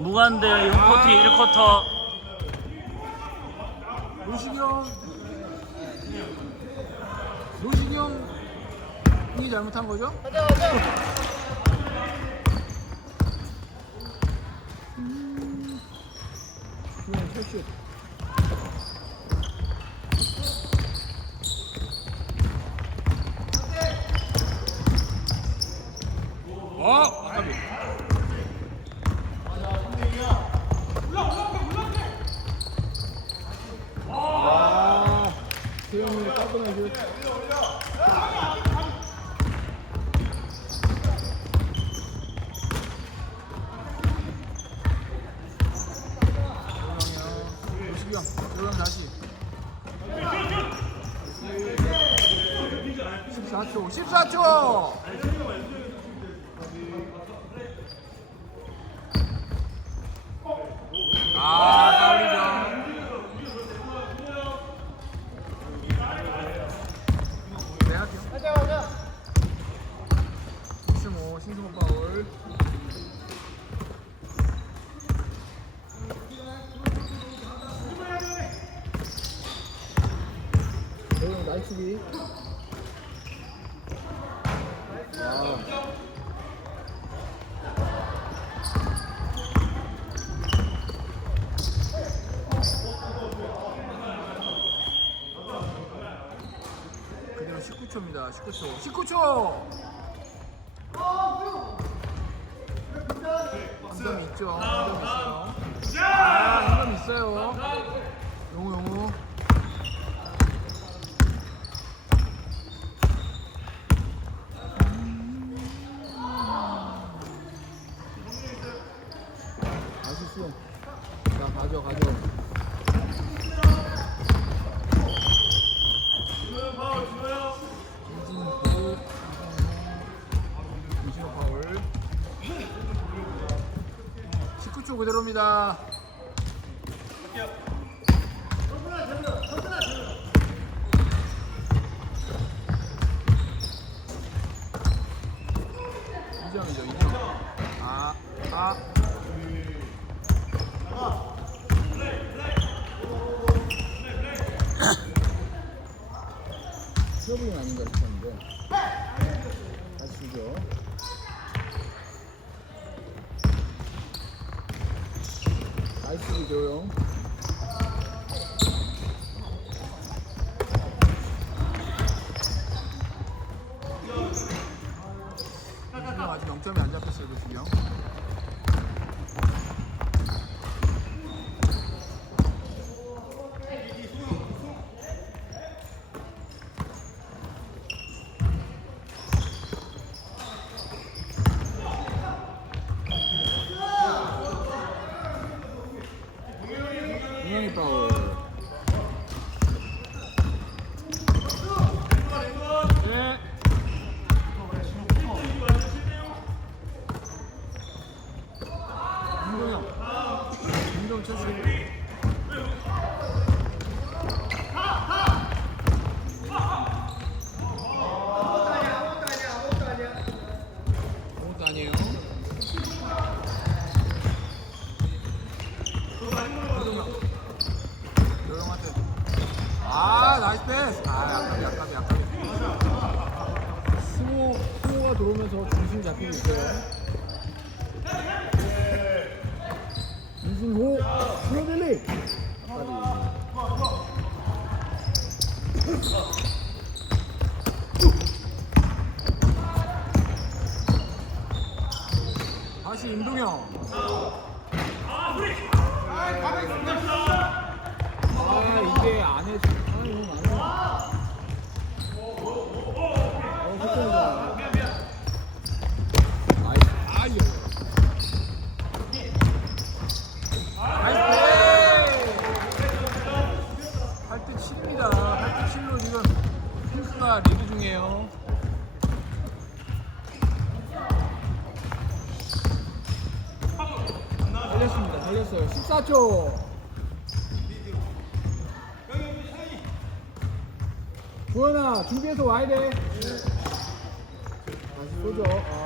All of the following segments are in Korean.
무관대 6쿼터 1쿼터 노시경 노시경이 잘못한 거죠? 가자 가자 그냥 탈슛 어! 아깝이 슛. 조시경, 조영 다시. 14초, 14초! 아, 파울이죠. 네, 할게요. 가자 가자 신승호 파울. 나이스기. 아. 그대로 19초입니다. 19초. 19초! 한점 있죠. 아, 한점 있어요. 용우 용우. 아시죠? 자, 가져, 가져. 김진구, 김진호 파울. 19초 그대로입니다. 이점이죠, 이점. 아, 아. 트러블이 아닌가 싶었는데. 다시 주죠. 나이스 조용. 지금 아직 0점이 안 잡혔어요, 그 지경. 분명히 파울. 네. 김동영. 김동 찬스. 아무것도 아니에요. 조용한테. 아, 나이스 패스. 아, 아깝이, 아깝이, 아깝이. 스모, 스모가 들어오면서 중심 잡히고 있어요. 이승호, 프로델리. 다시 임동영. 아, 이게 안에 사람이 너무 많아. 어, 걱정이다. 맞죠? 구현아 준비해서 와야 돼. 다시 쏘죠. 아.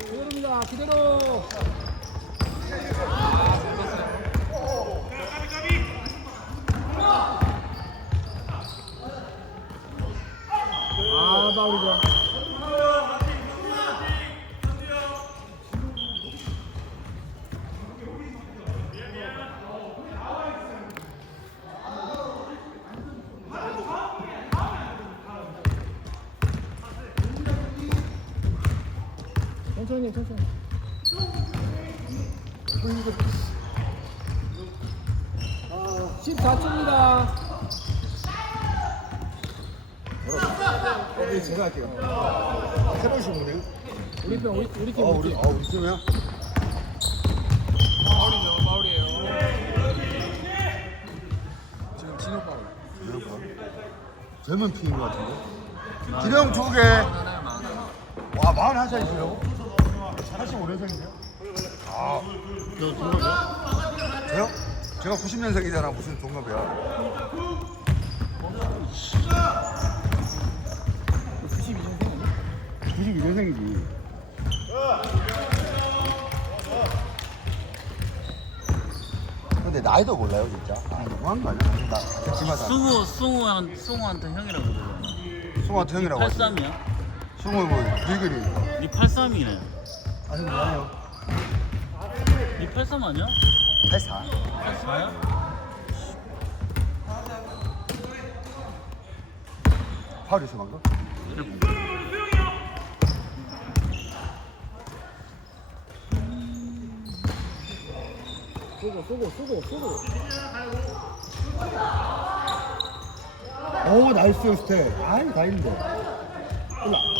그대로입니다. 그대로. 천천히 해, 천천히. 아, 14초입니다. 우리 제가 할게요. 새로운 신문이에요? 우리 편, 우리, 우리 팀, 어, 우리 우리, 팀. 어, 우리 팀이야? 파울이죠, 파울이에요. 지금 진호 파울. 이런 거. 젊은 피인 것 같은데? 기령 두 개. 많아요, 많아요. 와, 41살이세요? 85년생이세요? 아, 저 동갑이야? 저요? 제가 90년생이잖아. 무슨 동갑이야? 92년생 아니야? 92년생이지. 근데 나이도 몰라요, 진짜. 아, 너무한 거 아니야? 나, 같이마다. 승우 승우한 승우한테 형이라고 그러잖아. 승호한테 형이라고 하지. 83이야? 승호 뭐, 늙은이. 니 83이네. 아니, 뭐예요? 니83 아니야? 84. 84야? 파울이었어, 방금? 쏘고, 쏘고, 쏘고, 쏘고. 오, 나이스 스텝. 아이, 다 있는데. 올라.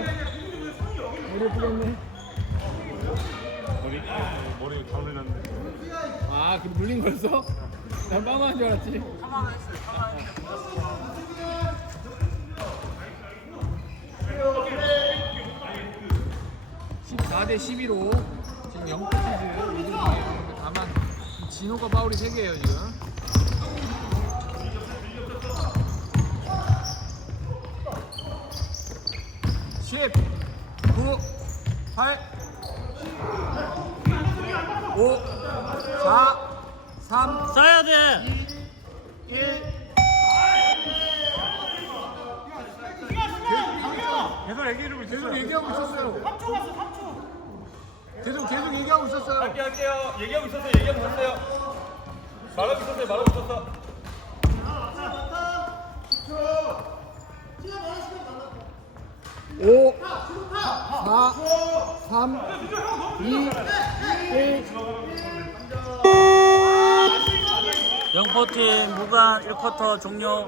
머리 뿌렸네. 머리 가운데 났는데 아, 그 물린 거였어? 난 빵만한 줄 알았지. (14 대 12로) 지금 영포티즈 리드 중이에요 다만 진호가 파울이 3개예요 지금 (10) (9) (8) 5 4 3 싸야 돼. 1 계속 얘기를 계속 얘기하고 있었어요 3초 갔어 3초 계속 계속 얘기하고 있었어요 할게 할게요 얘기하고 있었어요 얘기하고 있었어요 말하고 있었어요 말하고 있었어 5 4 3 2 1 영포팀 무관 1쿼터 종료.